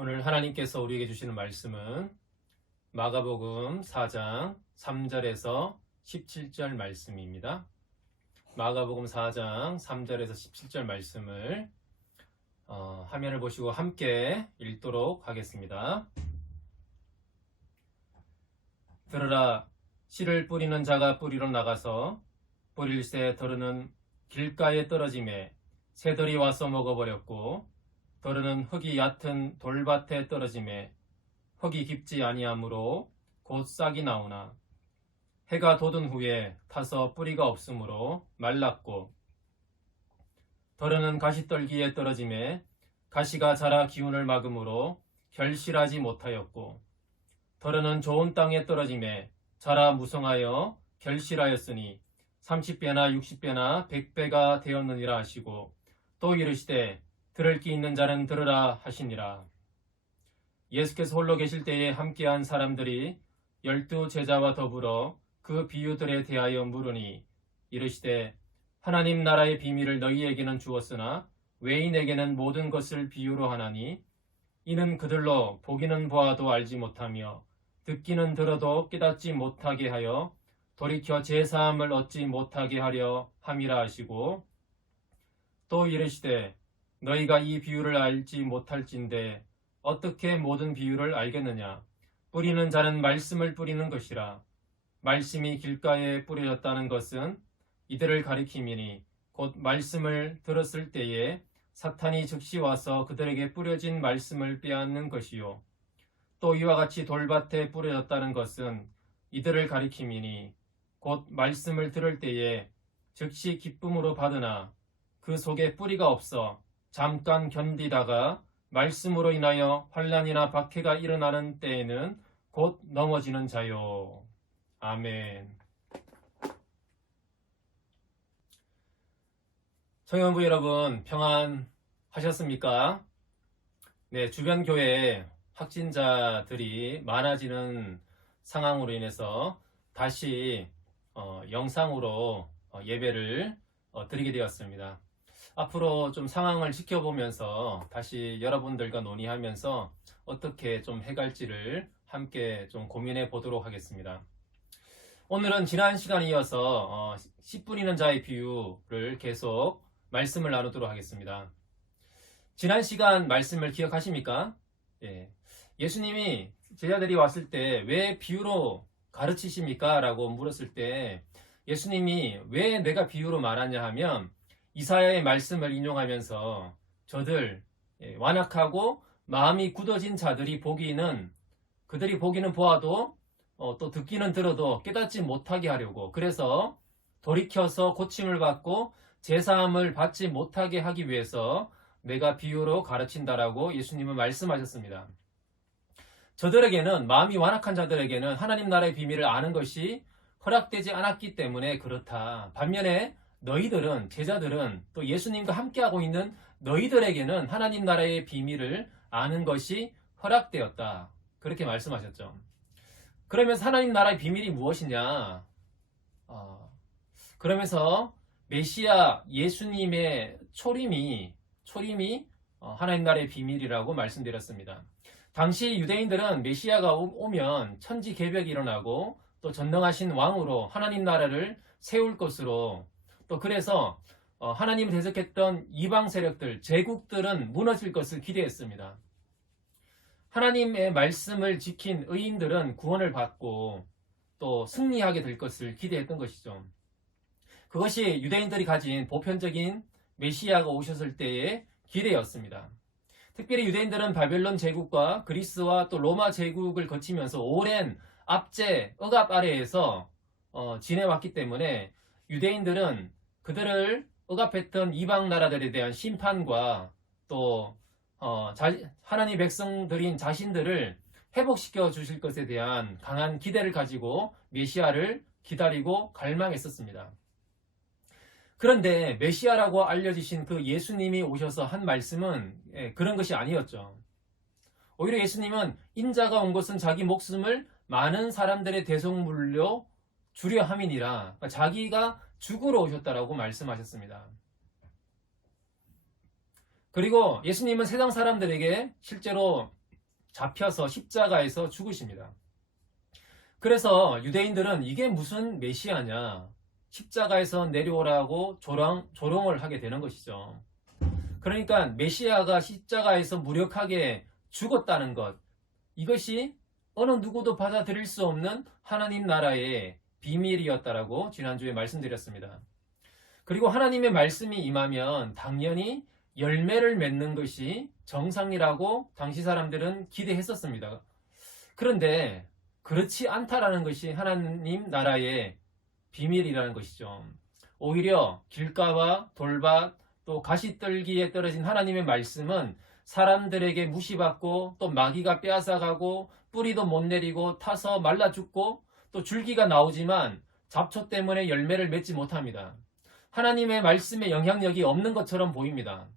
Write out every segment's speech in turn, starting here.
오늘 하나님께서 우리에게 주시는 말씀은 마가복음 4장 3절에서 17절 말씀입니다. 마가복음 4장 3절에서 17절 말씀을 화면을 보시고 함께 읽도록 하겠습니다. 들으라, 씨를 뿌리는 자가 뿌리러 나가서 뿌릴새 더르는 길가에 떨어짐에 새들이 와서 먹어버렸고, 더르는 흙이 얕은 돌밭에 떨어짐에 흙이 깊지 아니하므로 곧 싹이 나오나, 해가 돋은 후에 타서 뿌리가 없으므로 말랐고, 더르는 가시떨기에 떨어짐에 가시가 자라 기운을 막으므로 결실하지 못하였고, 더르는 좋은 땅에 떨어짐에 자라 무성하여 결실하였으니 30배나 60배나 100배가 되었느니라 하시고, 또 이르시되 들을 귀 있는 자는 들으라 하시니라. 예수께서 홀로 계실 때에 함께한 사람들이 12 제자와 더불어 그 비유들에 대하여 물으니, 이르시되 하나님 나라의 비밀을 너희에게는 주었으나 외인에게는 모든 것을 비유로 하나니, 이는 그들로 보기는 보아도 알지 못하며 듣기는 들어도 깨닫지 못하게 하여 돌이켜 제사함을 얻지 못하게 하려 함이라 하시고, 또 이르시되 너희가 이 비유를 알지 못할진대 어떻게 모든 비유를 알겠느냐. 뿌리는 자는 말씀을 뿌리는 것이라. 말씀이 길가에 뿌려졌다는 것은 이들을 가리킴이니, 곧 말씀을 들었을 때에 사탄이 즉시 와서 그들에게 뿌려진 말씀을 빼앗는 것이요. 또 이와 같이 돌밭에 뿌려졌다는 것은 이들을 가리킴이니, 곧 말씀을 들을 때에 즉시 기쁨으로 받으나 그 속에 뿌리가 없어 잠깐 견디다가 말씀으로 인하여 환난이나 박해가 일어나는 때에는 곧 넘어지는 자요. 아멘. 청년부 여러분, 평안하셨습니까? 네, 주변 교회에 확진자들이 많아지는 상황으로 인해서 다시 영상으로 예배를 드리게 되었습니다. 앞으로 좀 상황을 지켜보면서 다시 여러분들과 논의하면서 어떻게 좀 해갈지를 함께 좀 고민해 보도록 하겠습니다. 오늘은 지난 시간에 이어서 씨 뿌리는 자의 비유를 계속 말씀을 나누도록 하겠습니다. 지난 시간 말씀을 기억하십니까? 예수님이 제자들이 왔을 때 왜 비유로 가르치십니까? 라고 물었을 때 예수님이 왜 내가 비유로 말하냐 하면, 이사야의 말씀을 인용하면서 저들 완악하고 마음이 굳어진 자들이 그들이 보기는 보아도 또 듣기는 들어도 깨닫지 못하게 하려고, 그래서 돌이켜서 고침을 받고 제사함을 받지 못하게 하기 위해서 내가 비유로 가르친다라고 예수님은 말씀하셨습니다. 저들에게는, 마음이 완악한 자들에게는 하나님 나라의 비밀을 아는 것이 허락되지 않았기 때문에 그렇다. 반면에 너희들은, 제자들은, 또 예수님과 함께하고 있는 너희들에게는 하나님 나라의 비밀을 아는 것이 허락되었다. 그렇게 말씀하셨죠. 그러면서 하나님 나라의 비밀이 무엇이냐? 그러면서 메시아 예수님의 초림이 하나님 나라의 비밀이라고 말씀드렸습니다. 당시 유대인들은 메시아가 오면 천지개벽이 일어나고 또 전능하신 왕으로 하나님 나라를 세울 것으로, 또 그래서 하나님을 대적했던 이방 세력들, 제국들은 무너질 것을 기대했습니다. 하나님의 말씀을 지킨 의인들은 구원을 받고 또 승리하게 될 것을 기대했던 것이죠. 그것이 유대인들이 가진 보편적인 메시아가 오셨을 때의 기대였습니다. 특별히 유대인들은 바벨론 제국과 그리스와 또 로마 제국을 거치면서 오랜 압제, 억압 아래에서 지내왔기 때문에 유대인들은 그들을 억압했던 이방 나라들에 대한 심판과 또 하나님 백성들인 자신들을 회복시켜 주실 것에 대한 강한 기대를 가지고 메시아를 기다리고 갈망했었습니다. 그런데 메시아라고 알려지신 그 예수님이 오셔서 한 말씀은 그런 것이 아니었죠. 오히려 예수님은 인자가 온 것은 자기 목숨을 많은 사람들의 대속물로 주려 함이니라, 그러니까 자기가 죽으러 오셨다라고 말씀하셨습니다. 그리고 예수님은 세상 사람들에게 실제로 잡혀서 십자가에서 죽으십니다. 그래서 유대인들은 이게 무슨 메시아냐, 십자가에서 내려오라고 조롱을 하게 되는 것이죠. 그러니까 메시아가 십자가에서 무력하게 죽었다는 것, 이것이 어느 누구도 받아들일 수 없는 하나님 나라의 비밀이었다라고 지난주에 말씀드렸습니다. 그리고 하나님의 말씀이 임하면 당연히 열매를 맺는 것이 정상이라고 당시 사람들은 기대했었습니다. 그런데 그렇지 않다라는 것이 하나님 나라의 비밀이라는 것이죠. 오히려 길가와 돌밭 또 가시떨기에 떨어진 하나님의 말씀은 사람들에게 무시받고 또 마귀가 빼앗아가고 뿌리도 못 내리고 타서 말라 죽고 또 줄기가 나오지만 잡초 때문에 열매를 맺지 못합니다. 하나님의 말씀에 영향력이 없는 것처럼 보입니다.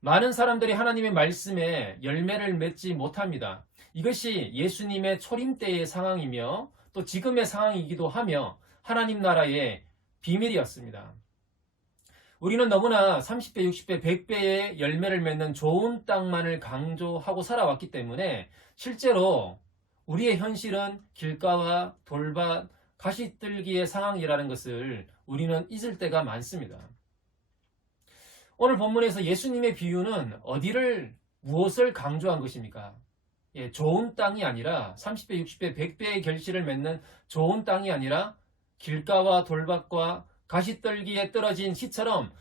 많은 사람들이 하나님의 말씀에 열매를 맺지 못합니다. 이것이 예수님의 초림 때의 상황이며 또 지금의 상황이기도 하며 하나님 나라의 비밀이었습니다. 우리는 너무나 30배, 60배, 100배의 열매를 맺는 좋은 땅만을 강조하고 살아왔기 때문에 실제로 우리의 현실은 길가와 돌밭, 가시떨기의 상황이라는 것을 우리는 잊을 때가 많습니다. 오늘 본문에서 예수님의 비유는 무엇을 강조한 것입니까? 좋은 땅이 아니라 30배, 60배, 100배의 결실을 맺는 좋은 땅이 아니라 길가와 돌밭과 가시떨기에 떨어진 씨처럼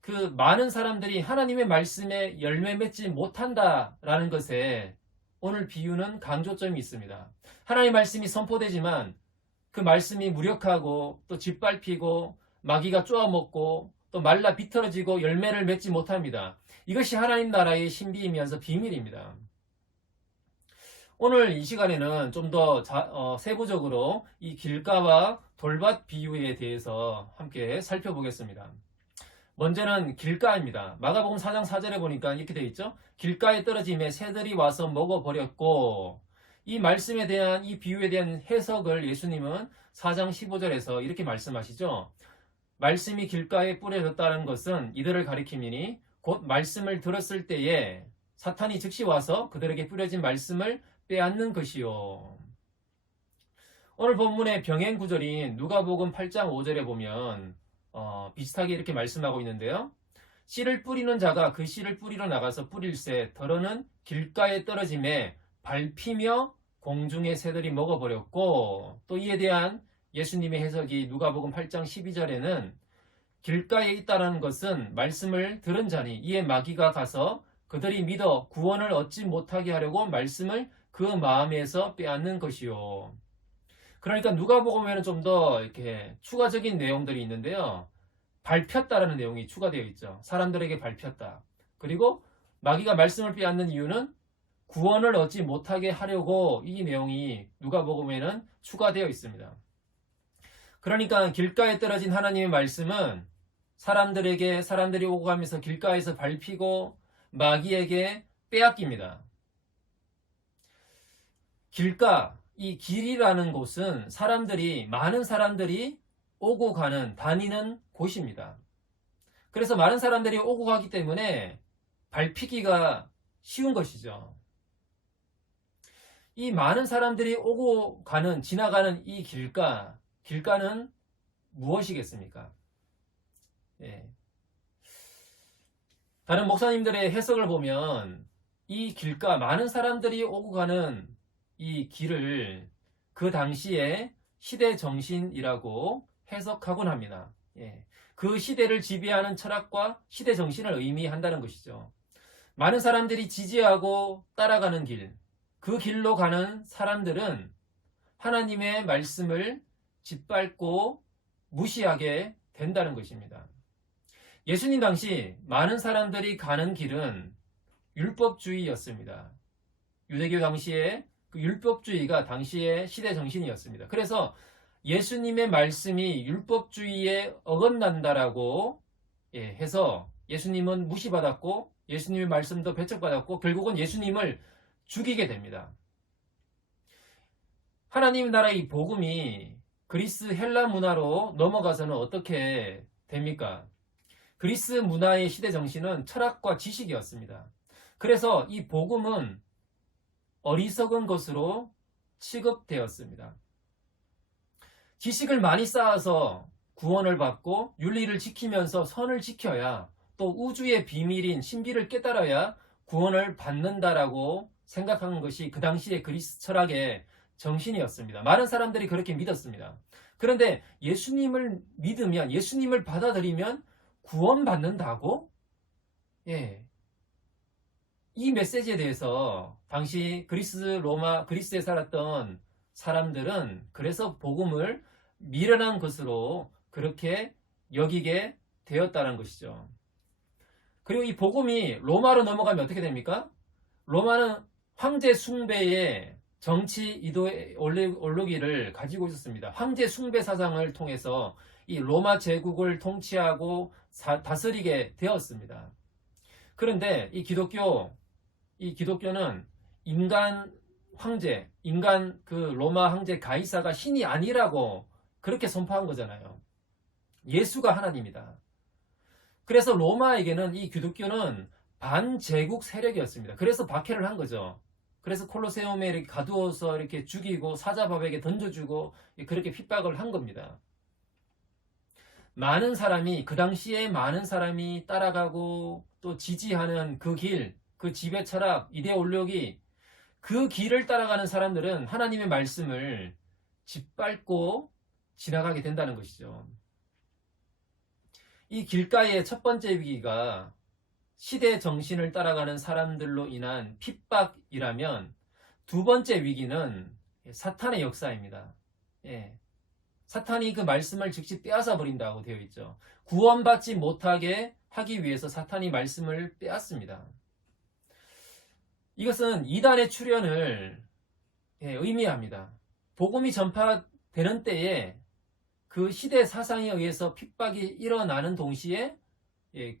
그 많은 사람들이 하나님의 말씀에 열매 맺지 못한다라는 것에 오늘 비유는 강조점이 있습니다. 하나님의 말씀이 선포되지만 그 말씀이 무력하고 또 짓밟히고 마귀가 쪼아먹고 또 말라 비틀어지고 열매를 맺지 못합니다. 이것이 하나님 나라의 신비이면서 비밀입니다. 오늘 이 시간에는 좀 더 세부적으로 이 길가와 돌밭 비유에 대해서 함께 살펴보겠습니다. 먼저는 길가입니다. 마가복음 4장 4절에 보니까 이렇게 되어 있죠. 길가에 떨어짐에 새들이 와서 먹어버렸고, 이 말씀에 대한 이 비유에 대한 해석을 예수님은 4장 15절에서 이렇게 말씀하시죠. 말씀이 길가에 뿌려졌다는 것은 이들을 가리킴이니 곧 말씀을 들었을 때에 사탄이 즉시 와서 그들에게 뿌려진 말씀을 빼앗는 것이요. 오늘 본문의 병행 구절인 누가복음 8장 5절에 보면 비슷하게 이렇게 말씀하고 있는데요. 씨를 뿌리는 자가 그 씨를 뿌리러 나가서 뿌릴새 더러는 길가에 떨어짐에 밟히며 공중의 새들이 먹어버렸고, 또 이에 대한 예수님의 해석이 누가복음 8장 12절에는 길가에 있다는 것은 말씀을 들은 자니 이에 마귀가 가서 그들이 믿어 구원을 얻지 못하게 하려고 말씀을 그 마음에서 빼앗는 것이요. 그러니까 누가복음에는 좀 더 이렇게 추가적인 내용들이 있는데요. 밟혔다라는 내용이 추가되어 있죠. 사람들에게 밟혔다. 그리고 마귀가 말씀을 빼앗는 이유는 구원을 얻지 못하게 하려고 이 내용이 누가복음에는 추가되어 있습니다. 그러니까 길가에 떨어진 하나님의 말씀은 사람들이 오고 가면서 길가에서 밟히고 마귀에게 빼앗깁니다. 길가, 이 길이라는 곳은 많은 사람들이 오고 가는, 다니는 곳입니다. 그래서 많은 사람들이 오고 가기 때문에 밟히기가 쉬운 것이죠. 이 많은 사람들이 오고 가는, 지나가는 이 길가는 무엇이겠습니까? 다른 목사님들의 해석을 보면 이 길가, 많은 사람들이 오고 가는 이 길을 그 당시에 시대 정신이라고 해석하곤 합니다. 그 시대를 지배하는 철학과 시대 정신을 의미한다는 것이죠. 많은 사람들이 지지하고 따라가는 길, 그 길로 가는 사람들은 하나님의 말씀을 짓밟고 무시하게 된다는 것입니다. 예수님 당시 많은 사람들이 가는 길은 율법주의였습니다. 유대교 당시에 그 율법주의가 당시의 시대 정신이었습니다. 그래서 예수님의 말씀이 율법주의에 어긋난다라고 해서 예수님은 무시받았고 예수님의 말씀도 배척받았고 결국은 예수님을 죽이게 됩니다. 하나님 나라의 복음이 그리스 헬라 문화로 넘어가서는 어떻게 됩니까? 그리스 문화의 시대 정신은 철학과 지식이었습니다. 그래서 이 복음은 어리석은 것으로 취급되었습니다. 지식을 많이 쌓아서 구원을 받고 윤리를 지키면서 선을 지켜야, 또 우주의 비밀인 신비를 깨달아야 구원을 받는다라고 생각하는 것이 그 당시의 그리스 철학의 정신이었습니다. 많은 사람들이 그렇게 믿었습니다. 그런데 예수님을 믿으면, 예수님을 받아들이면 구원받는다고? 예. 이 메시지에 대해서 당시 그리스에 살았던 사람들은 그래서 복음을 미련한 것으로 그렇게 여기게 되었다는 것이죠. 그리고 이 복음이 로마로 넘어가면 어떻게 됩니까? 로마는 황제 숭배의 정치 이데올로기를 가지고 있었습니다. 황제 숭배 사상을 통해서 이 로마 제국을 통치하고 다스리게 되었습니다. 그런데 이 기독교는 인간 로마 황제 가이사가 신이 아니라고 그렇게 선포한 거잖아요. 예수가 하나님이다. 그래서 로마에게는 이 기독교는 반제국 세력이었습니다. 그래서 박해를 한 거죠. 그래서 콜로세움에 이렇게 가두어서 이렇게 죽이고 사자밥에게 던져주고 그렇게 핍박을 한 겁니다. 그 당시에 많은 사람이 따라가고 또 지지하는 그 길, 그 지배 철학, 이데올로기, 그 길을 따라가는 사람들은 하나님의 말씀을 짓밟고 지나가게 된다는 것이죠. 이 길가의 첫 번째 위기가 시대 정신을 따라가는 사람들로 인한 핍박이라면, 두 번째 위기는 사탄의 역사입니다. 사탄이 그 말씀을 즉시 빼앗아 버린다고 되어 있죠. 구원받지 못하게 하기 위해서 사탄이 말씀을 빼앗습니다. 이것은 이단의 출현을 의미합니다. 복음이 전파되는 때에 그 시대 사상에 의해서 핍박이 일어나는 동시에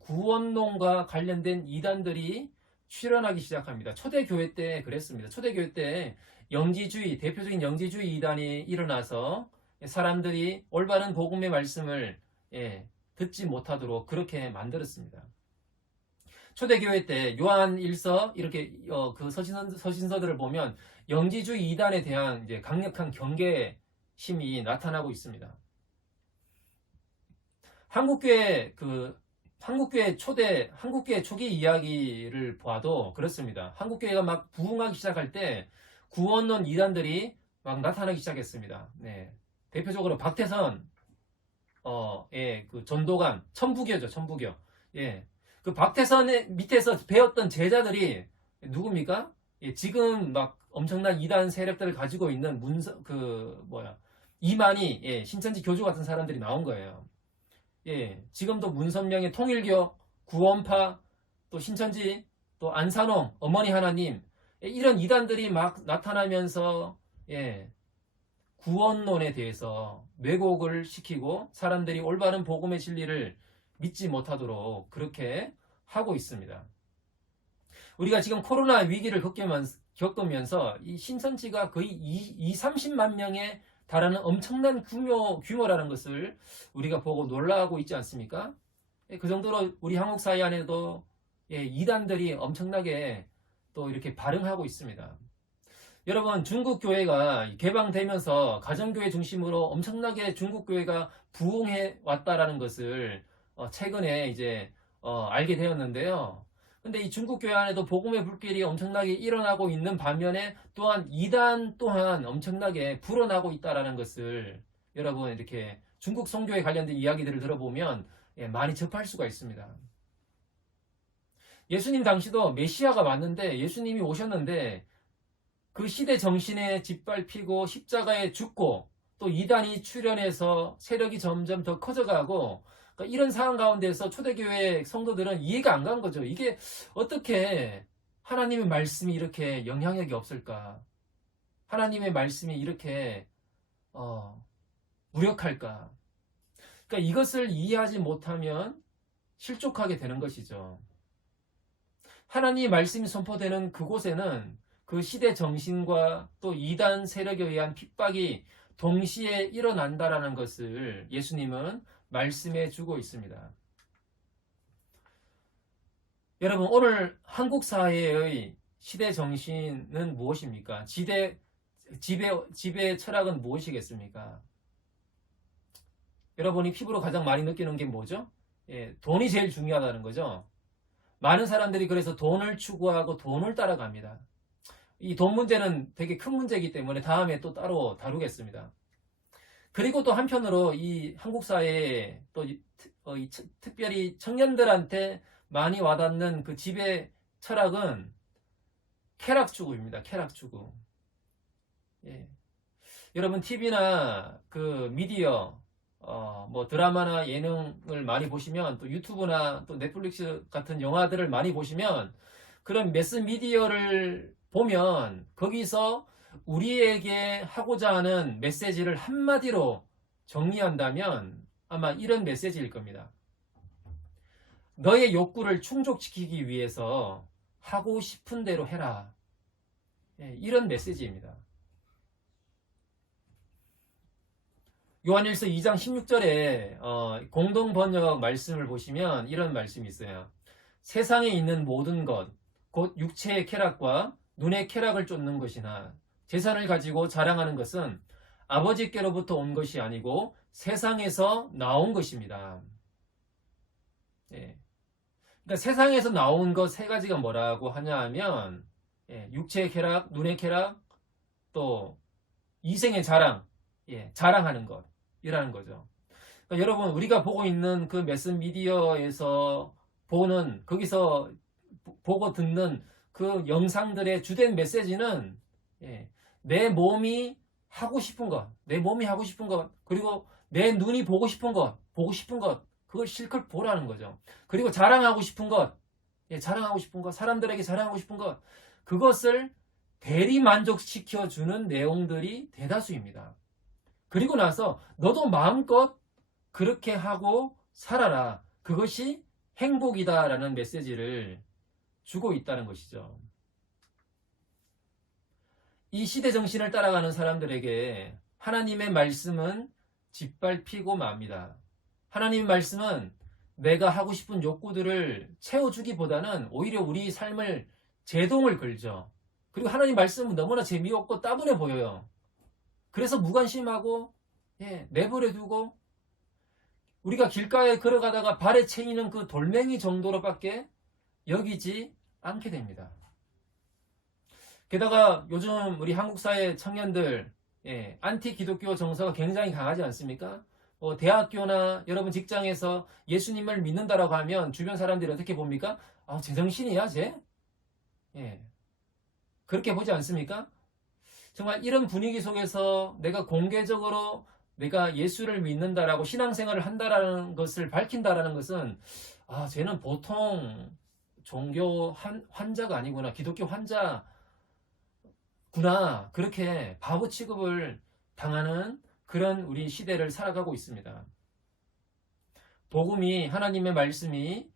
구원론과 관련된 이단들이 출현하기 시작합니다. 초대교회 때 그랬습니다. 초대교회 때 대표적인 영지주의 이단이 일어나서 사람들이 올바른 복음의 말씀을 듣지 못하도록 그렇게 만들었습니다. 초대교회 때 요한 1서 이렇게 그 서신서들을 보면 영지주의 이단에 대한 이제 강력한 경계심이 나타나고 있습니다. 한국교회 초기 이야기를 봐도 그렇습니다. 한국교회가 막 부흥하기 시작할 때 구원론 이단들이 막 나타나기 시작했습니다. 대표적으로 박태선, 그 전도관, 천부교죠, 천부교. 그 박태선의 밑에서 배웠던 제자들이 누굽니까? 지금 막 엄청난 이단 세력들을 가지고 있는 이만희, 신천지 교주 같은 사람들이 나온 거예요. 지금도 문선명의 통일교, 구원파, 또 신천지, 또 안산홍, 어머니 하나님, 이런 이단들이 막 나타나면서 구원론에 대해서 왜곡을 시키고 사람들이 올바른 복음의 진리를 믿지 못하도록 그렇게 하고 있습니다. 우리가 지금 코로나 위기를 겪으면서 이 신천지가 거의 30만 명에 달하는 엄청난 규모라는 것을 우리가 보고 놀라고 있지 않습니까? 그 정도로 우리 한국 사회 안에도 이단들이 엄청나게 또 이렇게 발흥하고 있습니다. 여러분, 중국 교회가 개방되면서 가정교회 중심으로 엄청나게 중국 교회가 부흥해 왔다라는 것을 최근에 이제 알게 되었는데요. 근데 이 중국 교회 안에도 복음의 불길이 엄청나게 일어나고 있는 반면에 또한 이단 또한 엄청나게 불어나고 있다라는 것을 여러분 이렇게 중국 선교에 관련된 이야기들을 들어보면 많이 접할 수가 있습니다. 예수님 당시도 메시아가 왔는데, 예수님이 오셨는데 그 시대 정신에 짓밟히고 십자가에 죽고 또 이단이 출현해서 세력이 점점 더 커져가고, 그러니까 이런 상황 가운데서 초대교회 성도들은 이해가 안 간 거죠. 이게 어떻게 하나님의 말씀이 이렇게 영향력이 없을까? 하나님의 말씀이 이렇게 무력할까? 그러니까 이것을 이해하지 못하면 실족하게 되는 것이죠. 하나님의 말씀이 선포되는 그곳에는 그 시대 정신과 또 이단 세력에 의한 핍박이 동시에 일어난다라는 것을 예수님은 말씀해 주고 있습니다. 여러분, 오늘 한국 사회의 시대 정신은 무엇입니까? 지배 철학은 무엇이겠습니까? 여러분이 피부로 가장 많이 느끼는 게 뭐죠? 예, 돈이 제일 중요하다는 거죠. 많은 사람들이 그래서 돈을 추구하고 돈을 따라갑니다. 이 돈 문제는 되게 큰 문제이기 때문에 다음에 또 따로 다루겠습니다. 그리고 또 한편으로 이 한국 사회에 또 특별히 청년들한테 많이 와닿는 그 지배 철학은 쾌락 추구입니다. 쾌락 추구. 예. 여러분 TV나 그 미디어 뭐 드라마나 예능을 많이 보시면 또 유튜브나 또 넷플릭스 같은 영화들을 많이 보시면 그런 매스미디어를 보면 거기서 우리에게 하고자 하는 메시지를 한마디로 정리한다면 아마 이런 메시지일 겁니다. 너의 욕구를 충족시키기 위해서 하고 싶은 대로 해라. 예, 이런 메시지입니다. 요한일서 2장 16절에 공동번역 말씀을 보시면 이런 말씀이 있어요. 세상에 있는 모든 것, 곧 육체의 쾌락과 눈의 쾌락을 쫓는 것이나 재산을 가지고 자랑하는 것은 아버지께로부터 온 것이 아니고 세상에서 나온 것입니다. 예. 그러니까 세상에서 나온 것 세 가지가 뭐라고 하냐 하면 육체의 쾌락, 눈의 쾌락, 또 이생의 자랑, 자랑하는 것이라는 거죠. 그러니까 여러분 우리가 보고 있는 그 매스미디어에서 보는 거기서 보고 듣는 그 영상들의 주된 메시지는 내 몸이 하고 싶은 것, 내 몸이 하고 싶은 것, 그리고 내 눈이 보고 싶은 것, 그걸 실컷 보라는 거죠. 그리고 자랑하고 싶은 것, 사람들에게 자랑하고 싶은 것, 그것을 대리 만족시켜주는 내용들이 대다수입니다. 그리고 나서 너도 마음껏 그렇게 하고 살아라. 그것이 행복이다라는 메시지를 주고 있다는 것이죠. 이 시대 정신을 따라가는 사람들에게 하나님의 말씀은 짓밟히고 맙니다. 하나님의 말씀은 내가 하고 싶은 욕구들을 채워주기보다는 오히려 우리 삶을 제동을 걸죠. 그리고 하나님 말씀은 너무나 재미없고 따분해 보여요. 그래서 무관심하고 내버려두고 우리가 길가에 걸어가다가 발에 채이는 그 돌멩이 정도로밖에 여기지 않게 됩니다. 게다가 요즘 우리 한국 사회 청년들 안티 기독교 정서가 굉장히 강하지 않습니까? 대학교나 여러분 직장에서 예수님을 믿는다라고 하면 주변 사람들이 어떻게 봅니까? 제정신이야 쟤? 그렇게 보지 않습니까? 정말 이런 분위기 속에서 내가 공개적으로 내가 예수를 믿는다라고 신앙생활을 한다라는 것을 밝힌다라는 것은 쟤는 보통 종교 환자가 아니구나, 기독교 환자구나, 그렇게 바보 취급을 당하는 그런 우리 시대를 살아가고 있습니다. 복음이, 하나님의 말씀이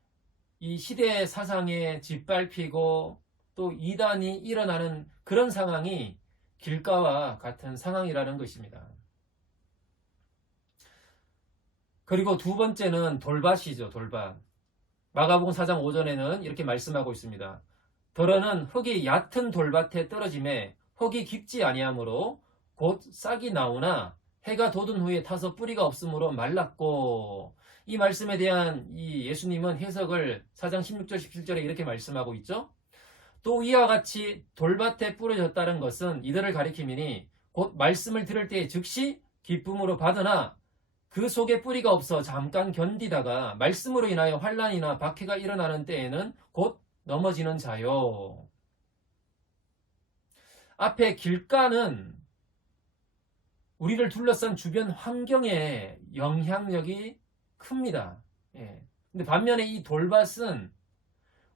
이 시대의 사상에 짓밟히고 또 이단이 일어나는 그런 상황이 길가와 같은 상황이라는 것입니다. 그리고 두 번째는 돌밭이죠. 돌밭. 마가복음 4장 5절에는 이렇게 말씀하고 있습니다. 더러는 흙이 얕은 돌밭에 떨어짐에 흙이 깊지 아니하므로 곧 싹이 나오나 해가 돋은 후에 타서 뿌리가 없으므로 말랐고, 이 말씀에 대한 이 예수님은 해석을 4장 16절 17절에 이렇게 말씀하고 있죠. 또 이와 같이 돌밭에 뿌려졌다는 것은 이들을 가리킴이니 곧 말씀을 들을 때에 즉시 기쁨으로 받으나 그 속에 뿌리가 없어 잠깐 견디다가 말씀으로 인하여 환난이나 박해가 일어나는 때에는 곧 넘어지는 자요. 앞에 길가는 우리를 둘러싼 주변 환경에 영향력이 큽니다. 근데 반면에 이 돌밭은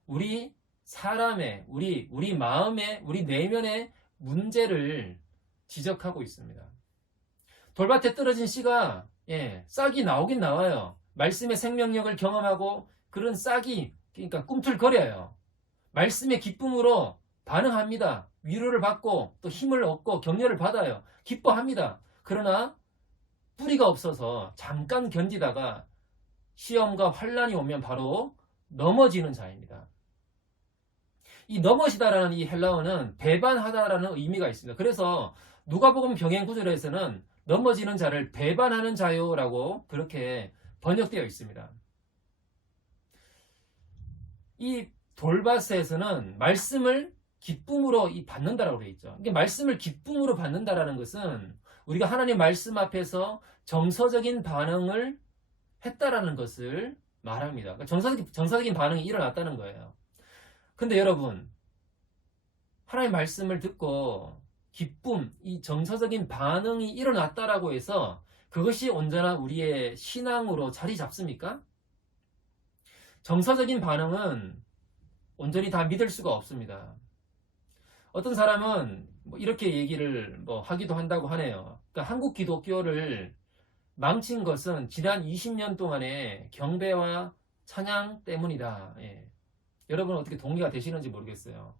우리 사람의, 우리 마음의, 우리 내면의 문제를 지적하고 있습니다. 돌밭에 떨어진 씨가 싹이 나오긴 나와요. 말씀의 생명력을 경험하고 그런 싹이 그러니까 꿈틀거려요. 말씀의 기쁨으로 반응합니다. 위로를 받고 또 힘을 얻고 격려를 받아요. 기뻐합니다. 그러나 뿌리가 없어서 잠깐 견디다가 시험과 환난이 오면 바로 넘어지는 자입니다. 이 넘어지다라는 이 헬라어는 배반하다라는 의미가 있습니다. 그래서 누가복음 병행 구절에서는 넘어지는 자를 배반하는 자요라고 그렇게 번역되어 있습니다. 이 돌바스에서는 말씀을 기쁨으로 받는다라고 되어 있죠. 이게 말씀을 기쁨으로 받는다라는 것은 우리가 하나님 말씀 앞에서 정서적인 반응을 했다라는 것을 말합니다. 그러니까 정서적인 반응이 일어났다는 거예요. 근데 여러분, 하나님 말씀을 듣고 기쁨, 이 정서적인 반응이 일어났다라고 해서 그것이 온전한 우리의 신앙으로 자리 잡습니까? 정서적인 반응은 온전히 다 믿을 수가 없습니다. 어떤 사람은 이렇게 얘기를 하기도 한다고 하네요. 그러니까 한국 기독교를 망친 것은 지난 20년 동안의 경배와 찬양 때문이다. 예. 여러분 어떻게 동의가 되시는지 모르겠어요.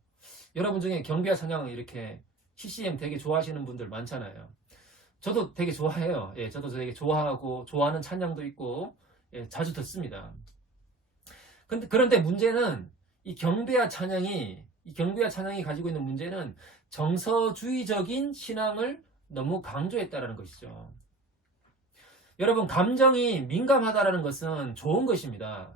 여러분 중에 경배와 찬양 이렇게 CCM 되게 좋아하시는 분들 많잖아요. 저도 되게 좋아해요. 예, 저도 되게 좋아하고 좋아하는 찬양도 있고 예, 자주 듣습니다. 그런데 문제는 이 경배와 찬양이 가지고 있는 문제는 정서주의적인 신앙을 너무 강조했다라는 것이죠. 여러분, 감정이 민감하다라는 것은 좋은 것입니다.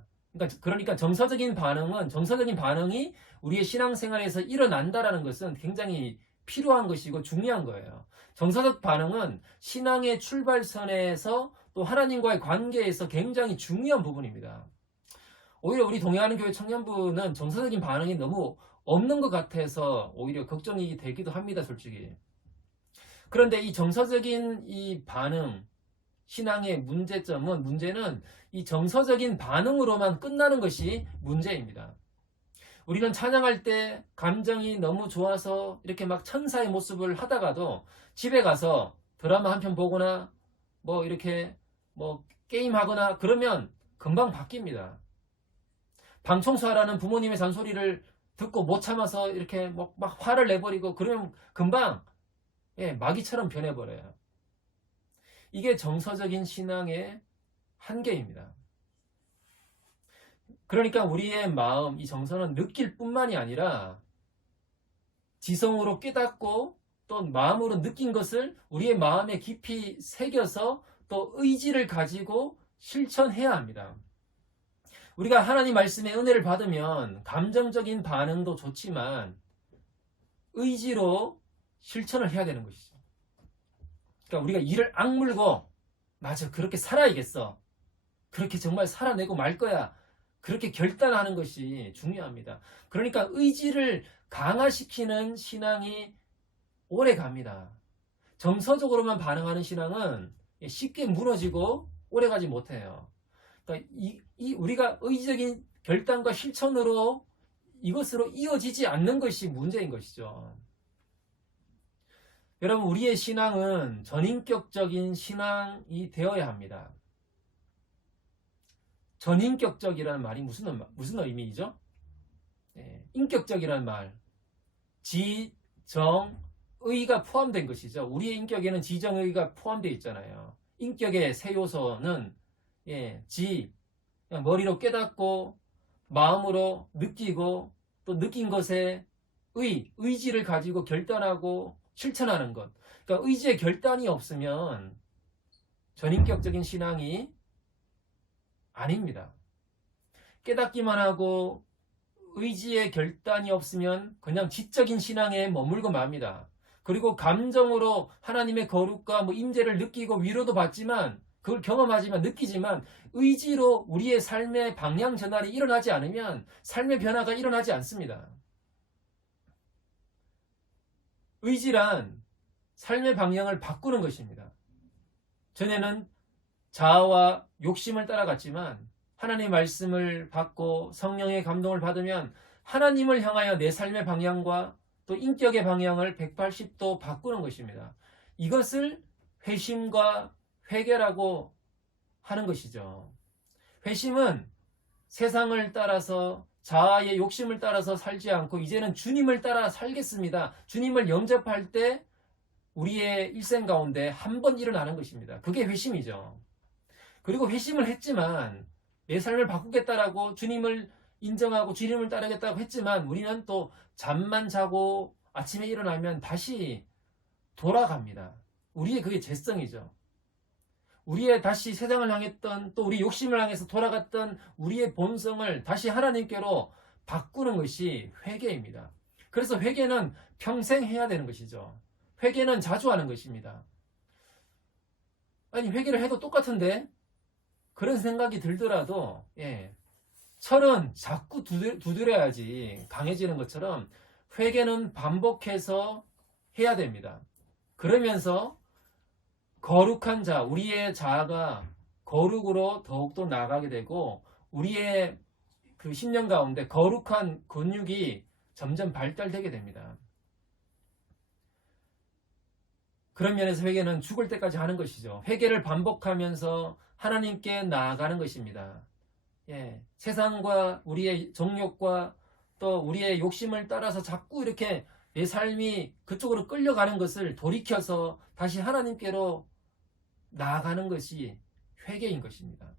그러니까 정서적인 반응이 우리의 신앙생활에서 일어난다라는 것은 굉장히 필요한 것이고 중요한 거예요. 정서적 반응은 신앙의 출발선에서 또 하나님과의 관계에서 굉장히 중요한 부분입니다. 오히려 우리 동행하는 교회 청년부는 정서적인 반응이 너무 없는 것 같아서 오히려 걱정이 되기도 합니다, 솔직히. 그런데 이 정서적인 이 반응, 신앙의 문제는 이 정서적인 반응으로만 끝나는 것이 문제입니다. 우리는 찬양할 때 감정이 너무 좋아서 이렇게 막 천사의 모습을 하다가도 집에 가서 드라마 한 편 보거나 이렇게 게임하거나 그러면 금방 바뀝니다. 방 청소하라는 부모님의 잔소리를 듣고 못 참아서 이렇게 막 화를 내버리고 그러면 금방 마귀처럼 변해버려요. 이게 정서적인 신앙의 한계입니다. 그러니까 우리의 마음, 이 정서는 느낄 뿐만이 아니라 지성으로 깨닫고 또 마음으로 느낀 것을 우리의 마음에 깊이 새겨서 또 의지를 가지고 실천해야 합니다. 우리가 하나님 말씀의 은혜를 받으면 감정적인 반응도 좋지만 의지로 실천을 해야 되는 것이죠. 그러니까 우리가 이를 악물고 맞아 그렇게 살아야겠어. 그렇게 정말 살아내고 말 거야. 그렇게 결단하는 것이 중요합니다. 그러니까 의지를 강화시키는 신앙이 오래 갑니다. 정서적으로만 반응하는 신앙은 쉽게 무너지고 오래 가지 못해요. 그러니까 우리가 의지적인 결단과 실천으로 이것으로 이어지지 않는 것이 문제인 것이죠. 여러분, 우리의 신앙은 전인격적인 신앙이 되어야 합니다. 전인격적이라는 말이 무슨 의미이죠? 인격적이라는 말, 지, 정, 의가 포함된 것이죠. 우리의 인격에는 지정의가 포함되어 있잖아요. 인격의 세 요소는 지, 머리로 깨닫고 마음으로 느끼고 또 느낀 것에 의지를 가지고 결단하고 실천하는 것. 그러니까 의지의 결단이 없으면 전인격적인 신앙이 아닙니다. 깨닫기만 하고 의지의 결단이 없으면 그냥 지적인 신앙에 머물고 맙니다. 그리고 감정으로 하나님의 거룩과 임재를 느끼고 위로도 받지만 그걸 경험하지만 느끼지만 의지로 우리의 삶의 방향 전환이 일어나지 않으면 삶의 변화가 일어나지 않습니다. 의지란 삶의 방향을 바꾸는 것입니다. 전에는 자아와 욕심을 따라갔지만 하나님의 말씀을 받고 성령의 감동을 받으면 하나님을 향하여 내 삶의 방향과 또 인격의 방향을 180도 바꾸는 것입니다. 이것을 회심과 회개라고 하는 것이죠. 회심은 세상을 따라서 자아의 욕심을 따라서 살지 않고 이제는 주님을 따라 살겠습니다. 주님을 영접할 때 우리의 일생 가운데 한 번 일어나는 것입니다. 그게 회심이죠. 그리고 회심을 했지만 내 삶을 바꾸겠다라고 주님을 인정하고 주님을 따르겠다고 했지만 우리는 또 잠만 자고 아침에 일어나면 다시 돌아갑니다. 우리의 그게 죄성이죠. 우리의 다시 세상을 향했던 또 우리 욕심을 향해서 돌아갔던 우리의 본성을 다시 하나님께로 바꾸는 것이 회개입니다. 그래서 회개는 평생 해야 되는 것이죠. 회개는 자주 하는 것입니다. 아니 회개를 해도 똑같은데 그런 생각이 들더라도 철은 자꾸 두드려야지 강해지는 것처럼 회개는 반복해서 해야 됩니다. 그러면서 거룩한 자, 우리의 자아가 거룩으로 더욱더 나아가게 되고 우리의 그 심령 가운데 거룩한 근육이 점점 발달되게 됩니다. 그런 면에서 회개는 죽을 때까지 하는 것이죠. 회개를 반복하면서 하나님께 나아가는 것입니다. 세상과 우리의 정욕과 또 우리의 욕심을 따라서 자꾸 이렇게 내 삶이 그쪽으로 끌려가는 것을 돌이켜서 다시 하나님께로 나아가는 것이 회개인 것입니다.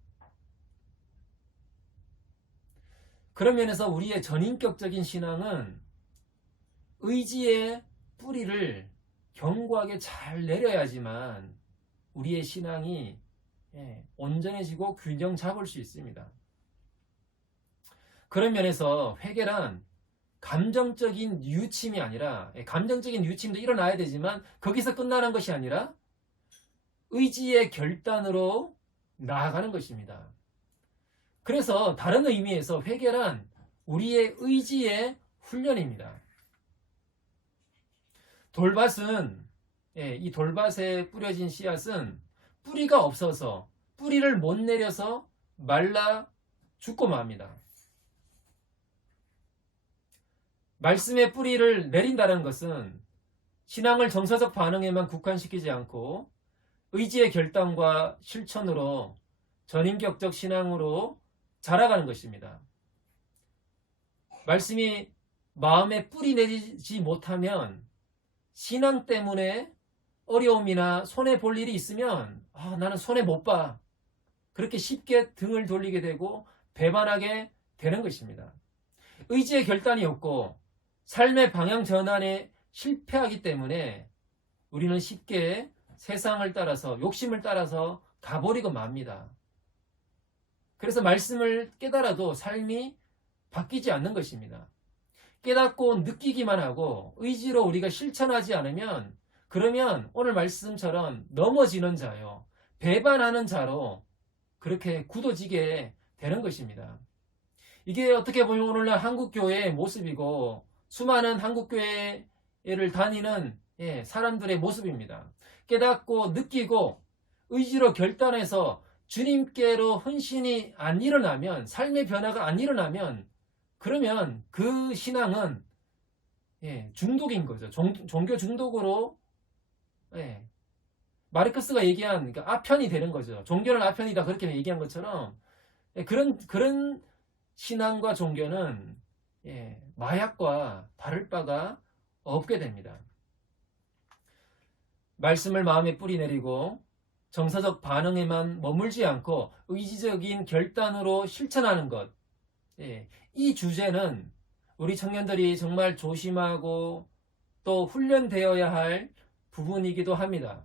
그런 면에서 우리의 전인격적인 신앙은 의지의 뿌리를 견고하게 잘 내려야지만 우리의 신앙이 온전해지고 균형 잡을 수 있습니다. 그런 면에서 회개란 감정적인 뉘우침이 아니라 감정적인 뉘우침도 일어나야 되지만 거기서 끝나는 것이 아니라 의지의 결단으로 나아가는 것입니다. 그래서 다른 의미에서 회개란 우리의 의지의 훈련입니다. 돌밭은 이 돌밭에 뿌려진 씨앗은 뿌리가 없어서 뿌리를 못 내려서 말라 죽고 맙니다. 말씀의 뿌리를 내린다는 것은 신앙을 정서적 반응에만 국한시키지 않고 의지의 결단과 실천으로 전인격적 신앙으로 자라가는 것입니다. 말씀이 마음에 뿌리 내리지 못하면 신앙 때문에 어려움이나 손해볼 일이 있으면 나는 손해 못 봐. 그렇게 쉽게 등을 돌리게 되고 배반하게 되는 것입니다. 의지의 결단이 없고 삶의 방향 전환에 실패하기 때문에 우리는 쉽게 세상을 따라서 욕심을 따라서 가버리고 맙니다. 그래서 말씀을 깨달아도 삶이 바뀌지 않는 것입니다. 깨닫고 느끼기만 하고 의지로 우리가 실천하지 않으면 그러면 오늘 말씀처럼 넘어지는 자요, 배반하는 자로 그렇게 굳어지게 되는 것입니다. 이게 어떻게 보면 오늘날 한국교회의 모습이고 수많은 한국교회를 다니는 사람들의 모습입니다. 깨닫고 느끼고 의지로 결단해서 주님께로 헌신이 안 일어나면, 삶의 변화가 안 일어나면 그러면 그 신앙은 중독인 거죠. 종교 중독으로 마르크스가 얘기한 아편이 되는 거죠. 종교는 아편이다 그렇게 얘기한 것처럼 그런 신앙과 종교는 마약과 다를 바가 없게 됩니다. 말씀을 마음에 뿌리내리고 정서적 반응에만 머물지 않고 의지적인 결단으로 실천하는 것, 이 주제는 우리 청년들이 정말 조심하고 또 훈련되어야 할 부분이기도 합니다.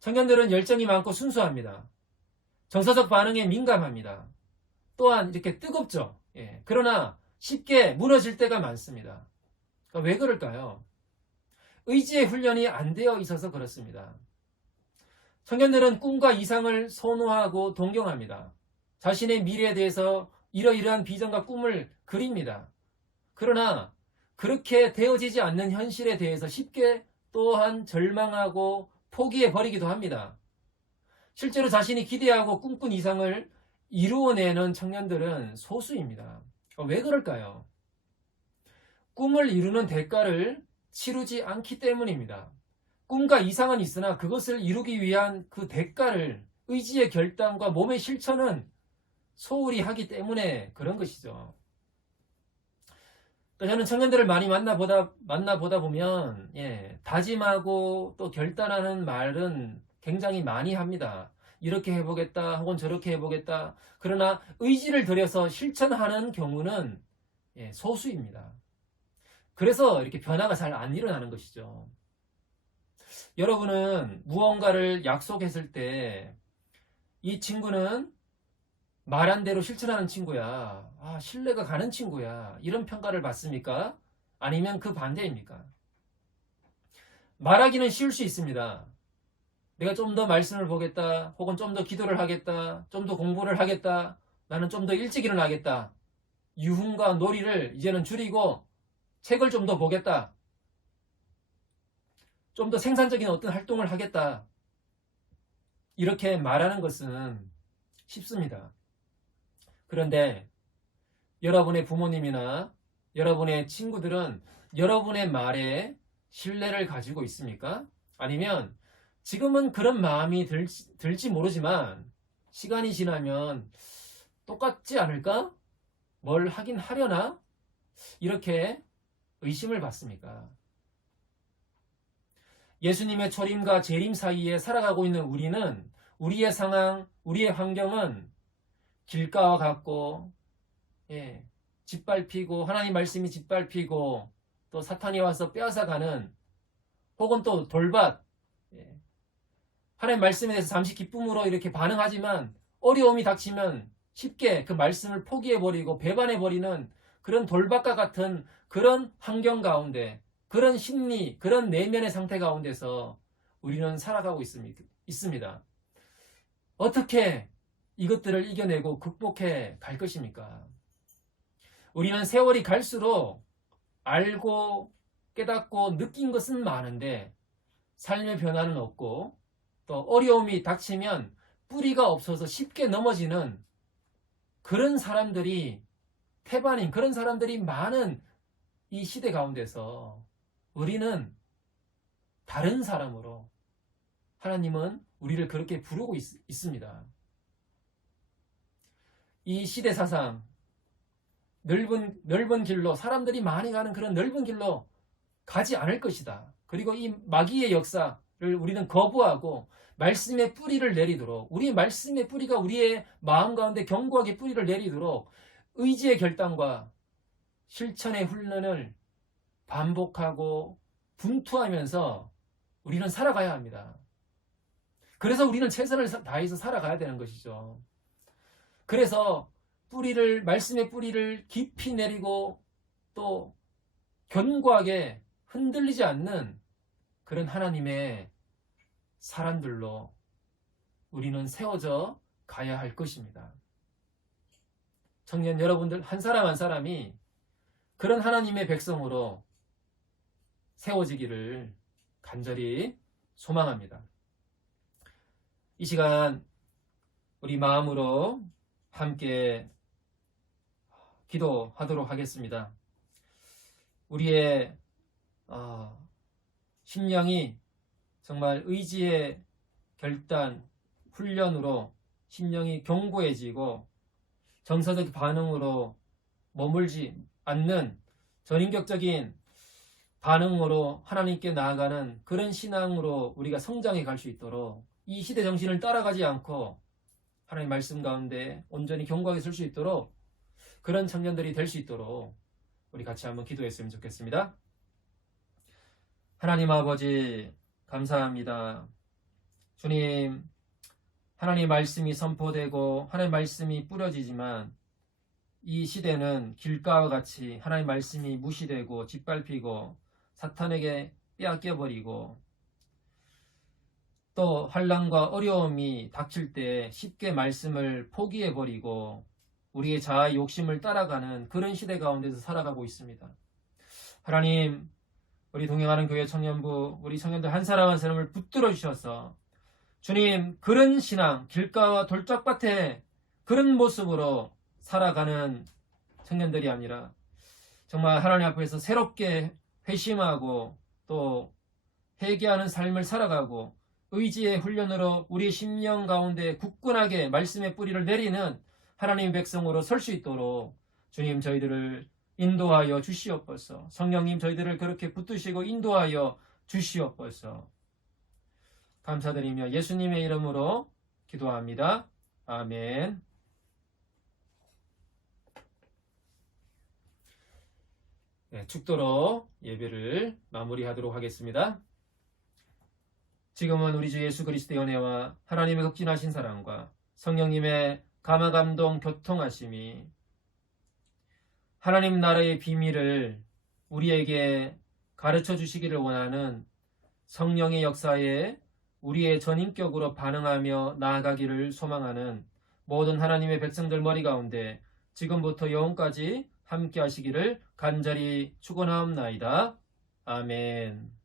청년들은 열정이 많고 순수합니다. 정서적 반응에 민감합니다. 또한 이렇게 뜨겁죠. 그러나 쉽게 무너질 때가 많습니다. 그러니까 왜 그럴까요? 의지의 훈련이 안 되어 있어서 그렇습니다. 청년들은 꿈과 이상을 선호하고 동경합니다. 자신의 미래에 대해서 이러이러한 비전과 꿈을 그립니다. 그러나 그렇게 되어지지 않는 현실에 대해서 쉽게 또한 절망하고 포기해버리기도 합니다. 실제로 자신이 기대하고 꿈꾼 이상을 이루어내는 청년들은 소수입니다. 왜 그럴까요? 꿈을 이루는 대가를 치르지 않기 때문입니다. 꿈과 이상은 있으나 그것을 이루기 위한 그 대가를 의지의 결단과 몸의 실천은 소홀히 하기 때문에 그런 것이죠. 저는 청년들을 많이 만나보다 보면 다짐하고 또 결단하는 말은 굉장히 많이 합니다. 이렇게 해보겠다 혹은 저렇게 해보겠다. 그러나 의지를 들여서 실천하는 경우는 소수입니다. 그래서 이렇게 변화가 잘 안 일어나는 것이죠. 여러분은 무언가를 약속했을 때 이 친구는 말한 대로 실천하는 친구야. 신뢰가 가는 친구야. 이런 평가를 받습니까? 아니면 그 반대입니까? 말하기는 쉬울 수 있습니다. 내가 좀 더 말씀을 보겠다. 혹은 좀 더 기도를 하겠다. 좀 더 공부를 하겠다. 나는 좀 더 일찍 일어나겠다. 유흥과 놀이를 이제는 줄이고 책을 좀 더 보겠다. 좀 더 생산적인 어떤 활동을 하겠다. 이렇게 말하는 것은 쉽습니다. 그런데 여러분의 부모님이나 여러분의 친구들은 여러분의 말에 신뢰를 가지고 있습니까? 아니면 지금은 그런 마음이 들지 모르지만 시간이 지나면 똑같지 않을까? 뭘 하긴 하려나? 이렇게 의심을 받습니까? 예수님의 초림과 재림 사이에 살아가고 있는 우리는 우리의 상황, 우리의 환경은 길가와 같고 짓밟히고 하나님 말씀이 짓밟히고 또 사탄이 와서 빼앗아가는 혹은 또 돌밭 하나님 말씀에 대해서 잠시 기쁨으로 이렇게 반응하지만 어려움이 닥치면 쉽게 그 말씀을 포기해버리고 배반해버리는 그런 돌밭과 같은 그런 환경 가운데 그런 심리, 그런 내면의 상태 가운데서 우리는 살아가고 있습니다. 어떻게 이것들을 이겨내고 극복해 갈 것입니까? 우리는 세월이 갈수록 알고 깨닫고 느낀 것은 많은데 삶의 변화는 없고 또 어려움이 닥치면 뿌리가 없어서 쉽게 넘어지는 그런 사람들이 태반인 그런 사람들이 많은 이 시대 가운데서 우리는 다른 사람으로 하나님은 우리를 그렇게 부르고 있습니다. 이 시대 사상 넓은 길로 사람들이 많이 가는 그런 넓은 길로 가지 않을 것이다. 그리고 이 마귀의 역사를 우리는 거부하고 말씀의 뿌리를 내리도록 우리 말씀의 뿌리가 우리의 마음 가운데 견고하게 뿌리를 내리도록 의지의 결단과 실천의 훈련을 반복하고 분투하면서 우리는 살아가야 합니다. 그래서 우리는 최선을 다해서 살아가야 되는 것이죠. 그래서 말씀의 뿌리를 깊이 내리고 또 견고하게 흔들리지 않는 그런 하나님의 사람들로 우리는 세워져 가야 할 것입니다. 청년 여러분들 한 사람 한 사람이 그런 하나님의 백성으로 세워지기를 간절히 소망합니다. 이 시간 우리 마음으로 함께 기도하도록 하겠습니다. 우리의 심령이 정말 의지의 결단, 훈련으로 심령이 견고해지고 정서적 반응으로 머물지 않는 전인격적인 반응으로 하나님께 나아가는 그런 신앙으로 우리가 성장해 갈 수 있도록 이 시대 정신을 따라가지 않고 하나님 말씀 가운데 온전히 견고하게 설 수 있도록 그런 청년들이 될 수 있도록 우리 같이 한번 기도했으면 좋겠습니다. 하나님 아버지 감사합니다. 주님, 하나님 말씀이 선포되고 하나님 말씀이 뿌려지지만 이 시대는 길가와 같이 하나님 말씀이 무시되고 짓밟히고 사탄에게 빼앗겨버리고 또 환난과 어려움이 닥칠 때 쉽게 말씀을 포기해버리고 우리의 자아의 욕심을 따라가는 그런 시대 가운데서 살아가고 있습니다. 하나님, 우리 동행하는 교회 청년부, 우리 청년들 한 사람 한 사람을 붙들어 주셔서 주님, 그런 신앙, 길가와 돌짝밭에 그런 모습으로 살아가는 청년들이 아니라 정말 하나님 앞에서 새롭게 회심하고 또 회개하는 삶을 살아가고 의지의 훈련으로 우리 심령 가운데 굳건하게 말씀의 뿌리를 내리는 하나님의 백성으로 설 수 있도록 주님 저희들을 인도하여 주시옵소서. 성령님 저희들을 그렇게 붙드시고 인도하여 주시옵소서. 감사드리며 예수님의 이름으로 기도합니다. 아멘. 네, 축도로 예배를 마무리하도록 하겠습니다. 지금은 우리 주 예수 그리스도의 은혜와 하나님의 극진하신 사랑과 성령님의 감화감동 교통하심이 하나님 나라의 비밀을 우리에게 가르쳐 주시기를 원하는 성령의 역사에 우리의 전인격으로 반응하며 나아가기를 소망하는 모든 하나님의 백성들 머리 가운데 지금부터 영원까지 함께 하시기를 간절히 축원하옵나이다. 아멘.